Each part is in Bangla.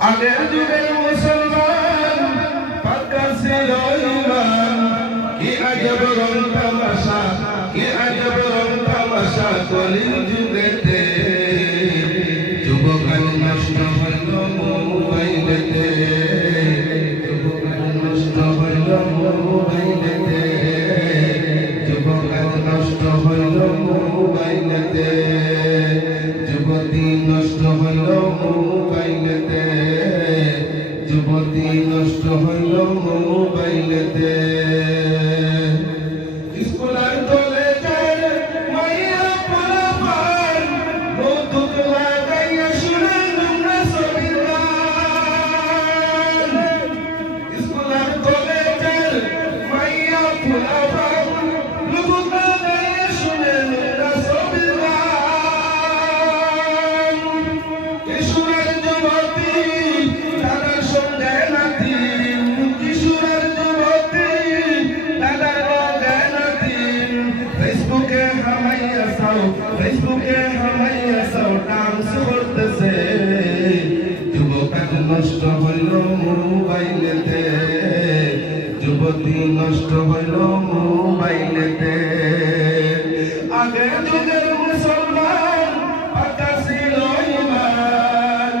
আগের যুগের মুসলমান পাক্কা ছিল ঈমান কি আজব রং তামাশা কি আজব রং তামাশা কলির যুগেতে যুবকাল নষ্ট হইল মোবাইলেতে যুবকাল নষ্ট হইল মোবাইলেতে যুবকাল নষ্ট হইল মোবাইলেতে যুবতী নষ্ট হইল মোবাইলেতে যুবতী নষ্ট হইল মোবাইলেতে স্কুলের কলেজের মাইয়া পোলাপান নতুন লাগাইয়া শুনে নোংরা ছবির গান স্কুলের কলেজের মাইয়া পোলাপান নতুন লাগাইয়া শুনে নোংরা ছবির গান কিশোরের যুবতী দাদার সঙ্গে নাতি কিশোরের যুবতী দাদার লগে নাতি ফেসবুকে হামাইয়া সাও ডান্স করতেছে যুবক নষ্ট হইল মোবাইলেতে যুবতী নষ্ট হইল মোবাইলেতে আগের যুগের মুসলমান পাক্কা ছিল ঈমান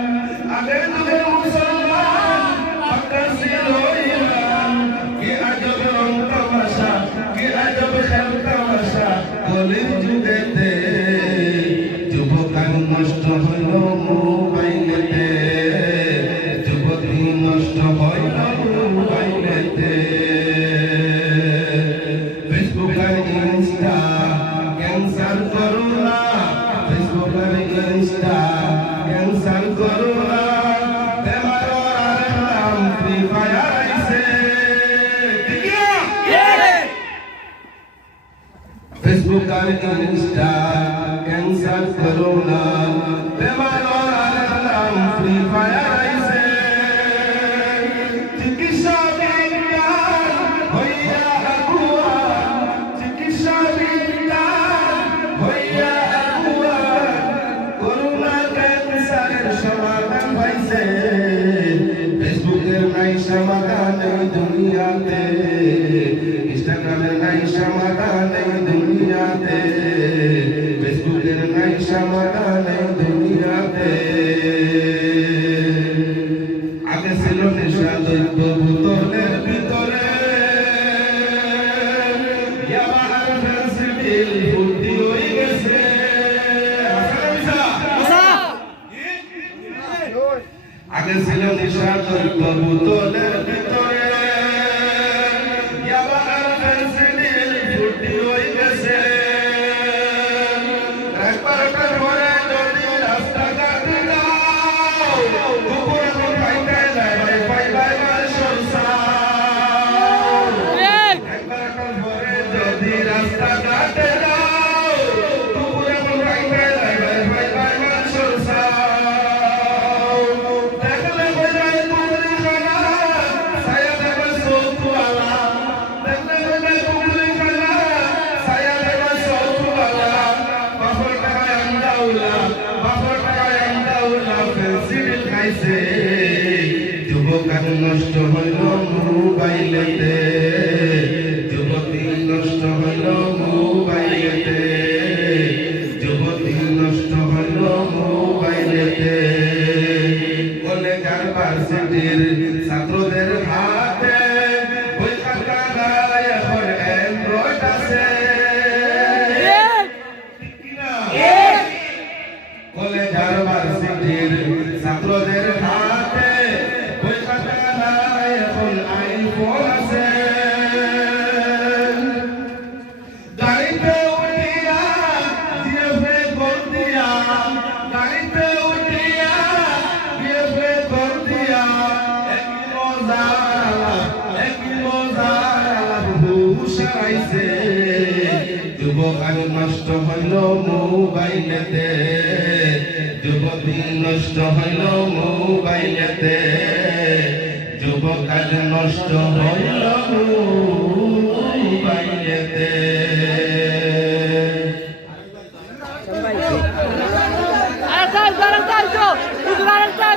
আগের যুগের মুসলমান পাক্কা ছিল ঈমান কি আজব রং তামাশা কি আজব খেল তামাশা কলির যুগেতে যুবকাল নষ্ট হইল মোবাইলেতে যুবতী নষ্ট হইল মোবাইলেতে ফেসবুক আর ইনস্টা ক্যান্সার করোনা ফেসবুক আর ইনস্টা ক্যান্সার করোনা বেমার আর নাম ফ্রি ফায়ার আইছে ফেসবুক আর ইনস্টা ক্যান্সার করোনা বেমার আর নাম ফ্রি ফায়ার আইছে চিকিৎসা বিজ্ঞান হইয়া আগুয়া চিকিৎসা বিজ্ঞান হইয়া আগুয়া করোনা ক্যান্সারের সমাধান পাইছে ফেসবুকের নাই সমাধান এই দুনিয়াতে ইনস্টাগ্রামের নাই সমাধান এই দুনিয়াতে ফেসবুকের নাই সমাধান এই দুনিয়াতে আগে ছিল নেশা দৈব বোতলের ভিতরে ইয়াবা আর ফেন্সিডিল ফুটি হয়ে গেছে আগে ছিল নেশা দৈব বোতলের ভিতরে ইয়াবা আর ফেন্সিডিল ফুটি হয়ে গেছে রাস্তাঘাটের পরে যদি রাস্তাঘাটে যাও কুকুর এখন পাইতে যায় পাইবাই মানুষের সাও রাস্তাঘাটের পরে যদি রাস্তাঘাটে যাও কুকুর এখন পাইতে যায় পাইবাই মানুষের সাও দেখলে বোঝায় কুকুরি খানা ছায়া দেবে সৌতুওয়ালা দেখলে বোঝায় কুকুরি খানা ছায়া দেবে সৌতুওয়ালা বাপর টাকায় আন্দাউলা ফেন্সিডিল খাইছে যুবকাল নষ্ট হইল মোবাইলেতে যুবতী নষ্ট হইল মোবাইলেতে যুবতী নষ্ট হইল মোবাইলেতে কলেজ আর ভার্সিটির ছাত্রদের হাতে বই খাতা নাই এখন অ্যান্ড্রয়েড আছে কলেজ আর ভার্সিটির ছাত্রদের হাতে বই খাতা নাই এখন আইফোন আছে গাড়িতে উঠিয়া জিএফএ কর দিয়া গাড়িতে উঠিয়া জিএফএ কর দিয়া একই মজা হুশ আইছে যুবকাল নষ্ট হইল মোবাইলেতে যুবতী নষ্ট হইল মোবাইলেতে যুবকাল নষ্ট হইল মোবাইলেতে আরেকটা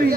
Oi!